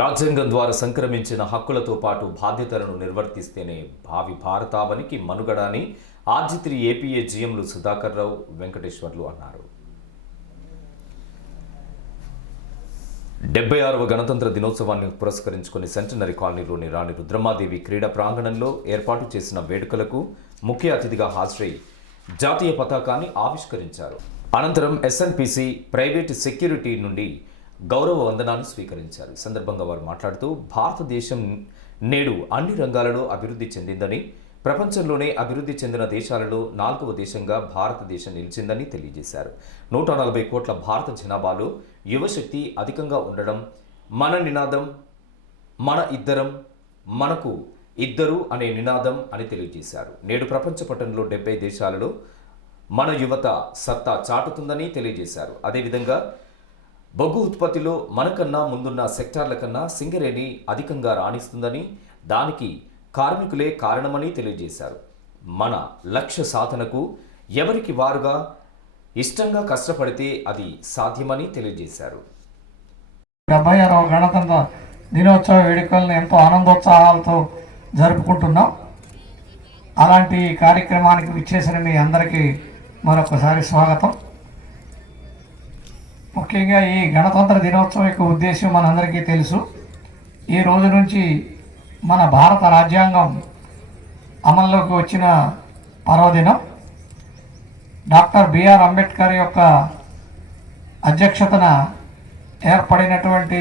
రాజ్యాంగం ద్వారా సంక్రమించిన హక్కులతో పాటు బాధ్యతలను నిర్వర్తిస్తేనే భావి భారతావనికి మనుగడ అని ఆర్జిత్రి ఏపీఏ జీఎంలు సుధాకర్ రావు వెంకటేశ్వర్లు అన్నారు. డెబ్బై ఆరవ గణతంత్ర దినోత్సవాన్ని పురస్కరించుకుని సెంటనరీ కాలనీలోని రాణి రుద్రమాదేవి క్రీడా ప్రాంగణంలో ఏర్పాటు చేసిన వేడుకలకు ముఖ్య అతిథిగా హాజరై జాతీయ పతాకాన్ని ఆవిష్కరించారు. అనంతరం ఎస్ఎన్పిసి ప్రైవేట్ సెక్యూరిటీ నుండి గౌరవ వందనాన్ని స్వీకరించారు. ఈ సందర్భంగా వారు మాట్లాడుతూ భారతదేశం నేడు అన్ని రంగాలలో అభివృద్ధి చెందిందని ప్రపంచంలోనే అభివృద్ధి చెందిన దేశాలలో నాలుగవ దేశంగా భారతదేశం నిలిచిందని తెలియజేశారు. నూట నలభై కోట్ల భారత జనాభాలో యువశక్తి అధికంగా ఉండడం మన నినాదం మన ఇద్దరం మనకు ఇద్దరు అనే నినాదం అని తెలియజేశారు. నేడు ప్రపంచ పట్టణంలో డెబ్బై దేశాలలో మన యువత సత్తా చాటుతుందని తెలియజేశారు. అదేవిధంగా బొగ్గు ఉత్పత్తిలో మనకన్నా ముందున్న సెక్టార్ల కన్నా సింగరేణి అధికంగా రాణిస్తుందని దానికి కార్మికులే కారణమని తెలియజేశారు. మన లక్ష్య సాధనకు ఎవరికి వారుగా ఇష్టంగా కష్టపడితే అది సాధ్యమని తెలియజేశారు. డెబ్బై ఆరవ గణతంత్ర దినోత్సవ వేడుకలను ఎంతో ఆనందోత్సాహాలతో జరుపుకుంటున్నాం. అలాంటి కార్యక్రమానికి విచ్చేసిన మీ అందరికీ మరొకసారి స్వాగతం. ముఖ్యంగా ఈ గణతంత్ర దినోత్సవం యొక్క ఉద్దేశం మనందరికీ తెలుసు. ఈ రోజు నుంచి మన భారత రాజ్యాంగం అమల్లోకి వచ్చిన పర్వదినం. డాక్టర్ బిఆర్ అంబేద్కర్ యొక్క అధ్యక్షతన ఏర్పడినటువంటి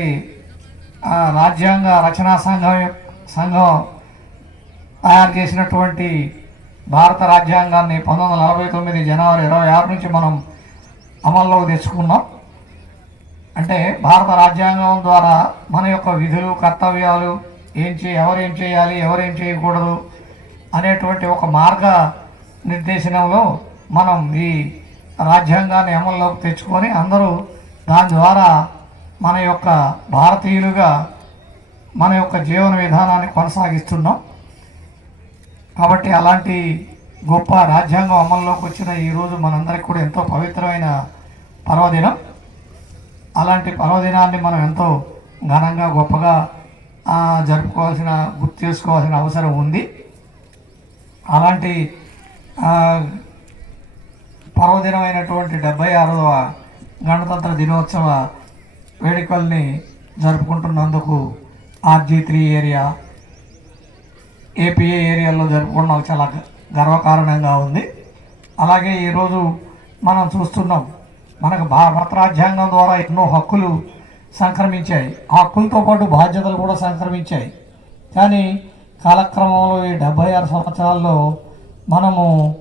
రాజ్యాంగ రచనా సంఘం సంఘం తయారు చేసినటువంటి భారత రాజ్యాంగాన్ని పంతొమ్మిది వందల నలభై తొమ్మిది జనవరి ఇరవై ఆరు నుంచి మనం అమల్లోకి తెచ్చుకున్నాం. అంటే భారత రాజ్యాంగం ద్వారా మన యొక్క విధులు కర్తవ్యాలు ఏం చే ఎవరేం చేయాలి ఎవరేం చేయకూడదు అనేటువంటి ఒక మార్గ నిర్దేశనంలో మనం ఈ రాజ్యాంగాన్ని అమల్లోకి తెచ్చుకొని అందరూ దాని ద్వారా మన యొక్క భారతీయులుగా మన యొక్క జీవన విధానాన్ని కొనసాగిస్తున్నాం. కాబట్టి అలాంటి గొప్ప రాజ్యాంగం అమల్లోకి వచ్చిన ఈరోజు మనందరికీ కూడా ఎంతో పవిత్రమైన పర్వదినం. అలాంటి పర్వదినాన్ని మనం ఎంతో ఘనంగా గొప్పగా జరుపుకోవాల్సిన గుర్తు చేసుకోవాల్సిన అవసరం ఉంది. అలాంటి పర్వదినమైనటువంటి డెబ్బై ఆరవ గణతంత్ర దినోత్సవ వేడుకల్ని జరుపుకుంటున్నందుకు ఆర్జీ త్రీ ఏరియా ఏపీఏ ఏరియాలో జరుపుకోవడం నాకు చాలా గర్వకారణంగా ఉంది. అలాగే ఈరోజు మనం చూస్తున్నాం మనకు భారత రాజ్యాంగం ద్వారా ఎన్నో హక్కులు సంక్రమించాయి. ఆ హక్కులతో పాటు బాధ్యతలు కూడా సంక్రమించాయి. కానీ కాలక్రమంలో ఈ డెబ్బై ఆరు సంవత్సరాల్లో మనము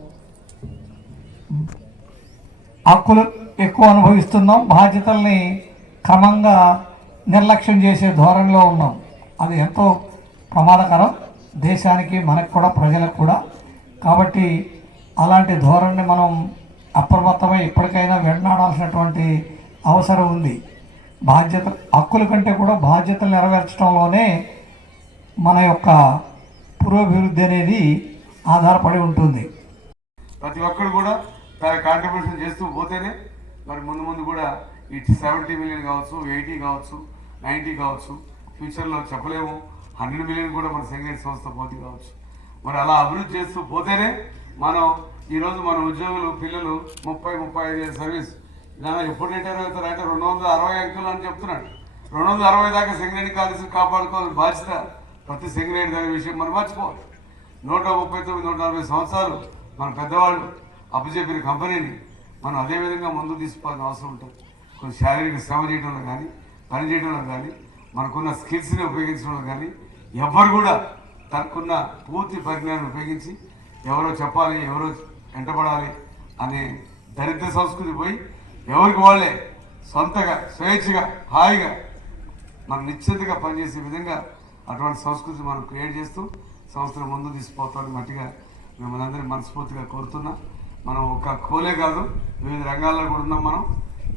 హక్కులు ఎక్కువ అనుభవిస్తున్నాం. బాధ్యతల్ని క్రమంగా నిర్లక్ష్యం చేసే ధోరణిలో ఉన్నాం. అది ఎంతో ప్రమాదకరం. దేశానికి మనకు కూడా ప్రజలకు కూడా. కాబట్టి అలాంటి ధోరణిని మనం అప్రమత్తమై ఇప్పటికైనా వెంటాడాల్సినటువంటి అవసరం ఉంది. బాధ్యత హక్కుల కంటే కూడా బాధ్యతలు నెరవేర్చడంలోనే మన యొక్క పురోభివృద్ధి అనేది ఆధారపడి ఉంటుంది. ప్రతి ఒక్కరు కూడా తన కాంట్రిబ్యూషన్ చేస్తూ పోతేనే మరి ముందు ముందు కూడా ఇటు సెవెంటీ మిలియన్ కావచ్చు ఎయిటీ కావచ్చు నైంటీ కావచ్చు ఫ్యూచర్లో చెప్పలేము. హండ్రెడ్ మిలియన్ కూడా మన సంగీత సంస్థ పోటీ కావచ్చు. మరి అలా అభివృద్ధి చేస్తూ పోతేనే మనం ఈరోజు మన ఉద్యోగులు పిల్లలు ముప్పై ముప్పై ఐదు సర్వీస్. ఇలా ఎప్పుడు రిటైర్ అవుతారు అంటే రెండు వందల అరవై అంకులు అని చెప్తున్నాడు. రెండు వందల అరవై దాకా సెంగరేణి కాలేజీ కాపాడుకోవాలి బాధ్యత ప్రతి సెంగరేణి దాని విషయం మనం మర్చిపోవాలి. నూట ముప్పై తొమ్మిది నూట నలభై సంవత్సరాలు మన పెద్దవాళ్ళు అప్పచెప్పిన కంపెనీని మనం అదే విధంగా తీసుకోవాల్సిన అవసరం ఉంటుంది. కొంచెం శారీరక శ్రమ చేయడంలో కానీ పని చేయడంలో కానీ మనకున్న స్కిల్స్ని ఉపయోగించడంలో కానీ ఎవరు కూడా తనకున్న పూర్తి పరిజ్ఞానం ఉపయోగించి ఎవరో చెప్పాలి ఎవరో వెంటబడాలి అనే దరిద్ర సంస్కృతి పోయి ఎవరికి వాళ్ళే సొంతగా స్వేచ్ఛగా హాయిగా మనం నిశ్చింతగా పనిచేసే విధంగా అటువంటి సంస్కృతి మనం క్రియేట్ చేస్తూ సంవత్సరం ముందు తీసుకుపోతామని మట్టిగా మిమ్మల్ని అందరినీ మనస్ఫూర్తిగా కోరుతున్నా. మనం ఒక కోలే కాదు వివిధ రంగాల్లో కూడా ఉన్నాం మనం.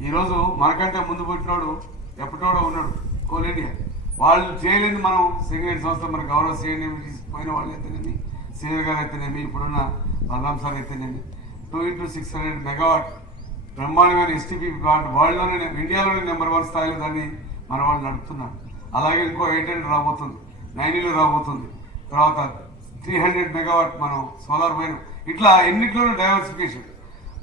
ఈరోజు మనకంటే ముందు పుట్టినోడు ఎప్పటివాడో ఉన్నాడు కోల్ ఇండియా. వాళ్ళు చేయలేని మనం సింగరేణి సంస్థ మన గౌరవ శ్రేణి పోయిన వాళ్ళు అయితేనేమి సీనియర్ గారు అయితేనేమి ఇప్పుడున్న బలరాం సార్ అయితేనేమి two into six hundred megawatt బ్రహ్మాండమైన ఎస్టీపీ ప్లాంట్ వరల్డ్లోనే ఇండియాలోనే నెంబర్ వన్ స్థాయిలో దాన్ని మన వాళ్ళు నడుపుతున్నారు. అలాగే ఇంకో ఎయిట్ హండ్రెడ్ రాబోతుంది నైన్లో రాబోతుంది. తర్వాత త్రీ హండ్రెడ్ మెగావాట్ మనం సోలార్ పైన ఇట్లా ఎన్నిట్లోనూ డైవర్సిఫికేషన్.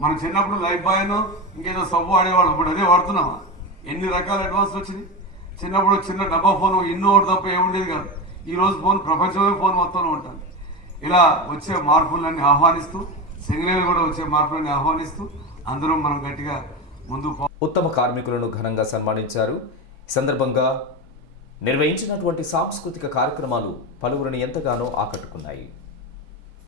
మనం చిన్నప్పుడు లైఫ్ బాయ్ను ఇంకేదో సబ్బు ఆడేవాళ్ళం ఇప్పుడు అదే వాడుతున్నామా? ఎన్ని రకాల అడ్వాన్స్ వచ్చింది చిన్నప్పుడు చిన్న డబ్బా ఫోన్ ఇన్నో ఒకటి తప్ప ఏముండేది కాదు. ఈ రోజు ఫోన్ ప్రపంచమే ఫోన్ మొత్తంలో ఉంటుంది. ఇలా వచ్చే మార్పులన్నీ ఆహ్వానిస్తూ సింగరేలు కూడా వచ్చే మార్పులన్నీ ఆహ్వానిస్తూ అందరం మనం గట్టిగా ముందు ఉత్తమ కార్మికులను ఘనంగా సన్మానించారు. ఈ సందర్భంగా నిర్వహించినటువంటి సాంస్కృతిక కార్యక్రమాలు పలువురిని ఎంతగానో ఆకట్టుకున్నాయి.